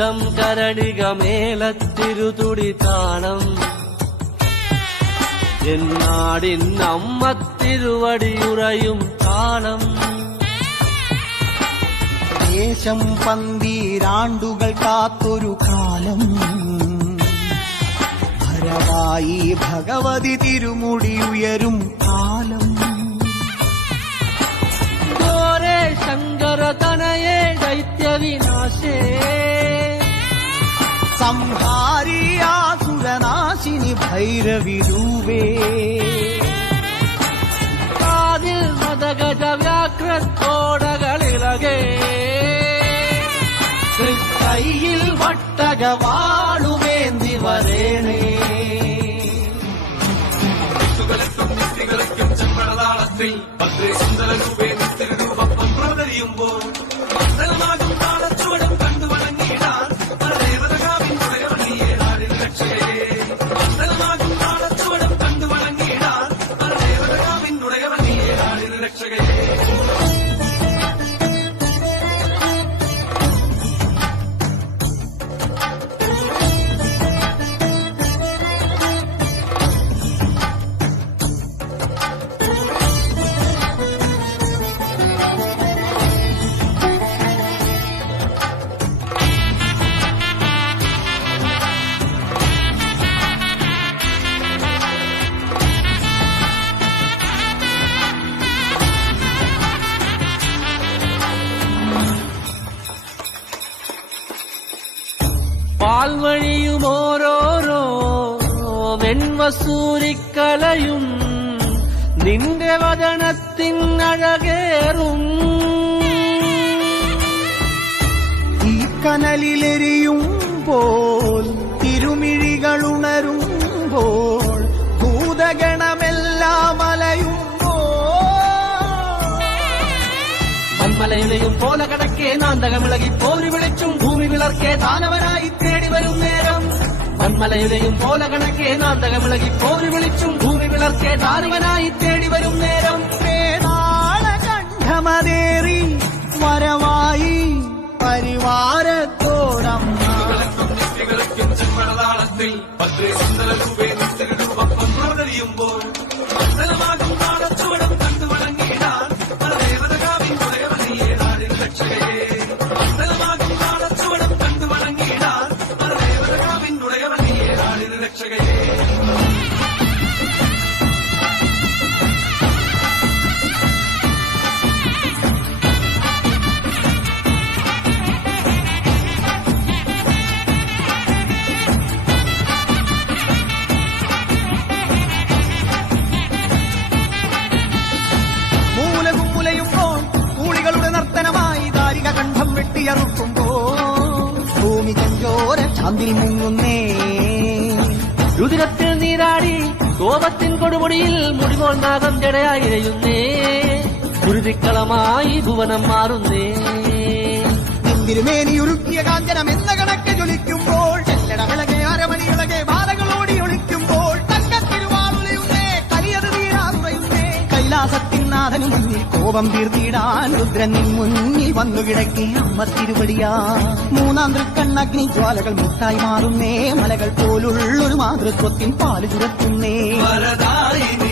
കണ്ടം കരണിക മേളത്തിരുതുടി താളം എന്നാടിൻ അമ്മ തിരുവടിയുറയും താളം ദേശം പന്തീരാണ്ടുകൾ കാത്തൊരു കാലം ഭരവായി ഭഗവതി തിരുമുടി ഉയരും കാലം ഗോരേ ശങ്കര തനയേ ദൈത്യവിനാശേ സംഹാരിയാസുരനാശിനി ഭൈരവിരൂപേ കാതിൽ മദഗജ വ്യാഘ്രത്തോടകളിളകേ കൈയിൽ വട്ടകവാളുവേന്തി വരേണേ ചെമ്പളതാളത്തിൽ ഭദ്രേ സുന്ദര രൂപേ നിത്യരൂപം പ്രവതരിയുമ്പോൾ മണ്ഡലമാകും താളച്ചുവടും കണ്ടു വണങ്ങിയിടാൻ പരദേവതകാവിൻ തുണയവണിയെ നാടിൻ രക്ഷകേ മണ്ഡലമാകും താളച്ചുവടും കണ്ടു വണങ്ങിയിടാൻ പരദേവതകാവിൻ തുണയവണിയെ നാടിൻ രക്ഷകേ പാൽവഴിയും ഓരോരോ വെൺവസൂരിക്കലയും നിന്റെ വദനത്തിനഴകേറും ഈ കനലിലെരിയുമ്പോൾ തിരുമിഴികളുണരുമ്പോൾ ഭൂതഗണമെല്ലാം അലയുമ്പോൾ മന്മലയിലെയും പോലെ കടക്കേ നാന്തകമിളകി പോരി വിളിച്ചും ഭൂമി വിളർക്കേ ദാനവനായി തേടി വരും നേരം മന്മലയുടെയും പോലെ കണക്കേ നാന്തകമിളകി പോരി വിളിച്ചും ഭൂമി വിളർക്കേ ദാനവനായി തേടി വരും നേരം കണ്ഠമതേറി വരവായി പരിവാരത്തോടമ്മ ചെമ്പളതാളത്തിൽ ഭദ്രേ സുന്ദര രൂപേ നിത്യരൂപം പ്രവതരിയുമ്പോൾ മണ്ഡലമാകും താളച്ചുവടും കണ്ടു വണങ്ങിയിടാൻ പരദേവതകാവിൻ തുണയവണിയെ നാടിൻ രക്ഷകേ മണ്ഡലമാകും താളച്ചുവടും കണ്ടു വണങ്ങിയിടാൻ പരദേവതകാവിൻ തുണയവണിയെ നാടിൻ രക്ഷകേ കണ്ഠം വെട്ടിയറുക്കുമ്പോൾ ഭൂമി കഞ്ചോര ചാന്തിൽ മുങ്ങുന്നേ രുതിരത്തിൽ നീരാടി കോപത്തിൻ കൊടുമുടിയിൽ മുടിമോൾ നാഗം ജടയായിരയുന്നേ ഗുരുതിക്കളമായി ഭുവനം മാറുന്നേ തിരുമേനി ഉരുക്കിയ കാഞ്ചനം എന്ന കണക്ക് ജ്വലിക്കുമ്പോൾ ചെല്ലടമിളകെ അരമണിയിളകെ ബാധകളോടി ഒളിക്കുമ്പോൾ തങ്കത്തിരുവാളുലയുന്നേ കരിയത് തീരാറുറയുന്നേ കൈലാസത്തിൻ നാഥനു മുന്നിൽ കോപം തീർത്തിടാൻ രുദ്രൻ മുന്നിൽ വന്നു കിടക്കി അമ്മ തിരുവടിയാ മൂന്നാം തൃക്കണ്ണഗ്നി ജ്വാലകൾ മുത്തായി മാറുന്നേ മലകൾ പോലുള്ളൊരു മാതൃത്വത്തിൻ പാല് ചുരത്തുന്നേ വരദായിനി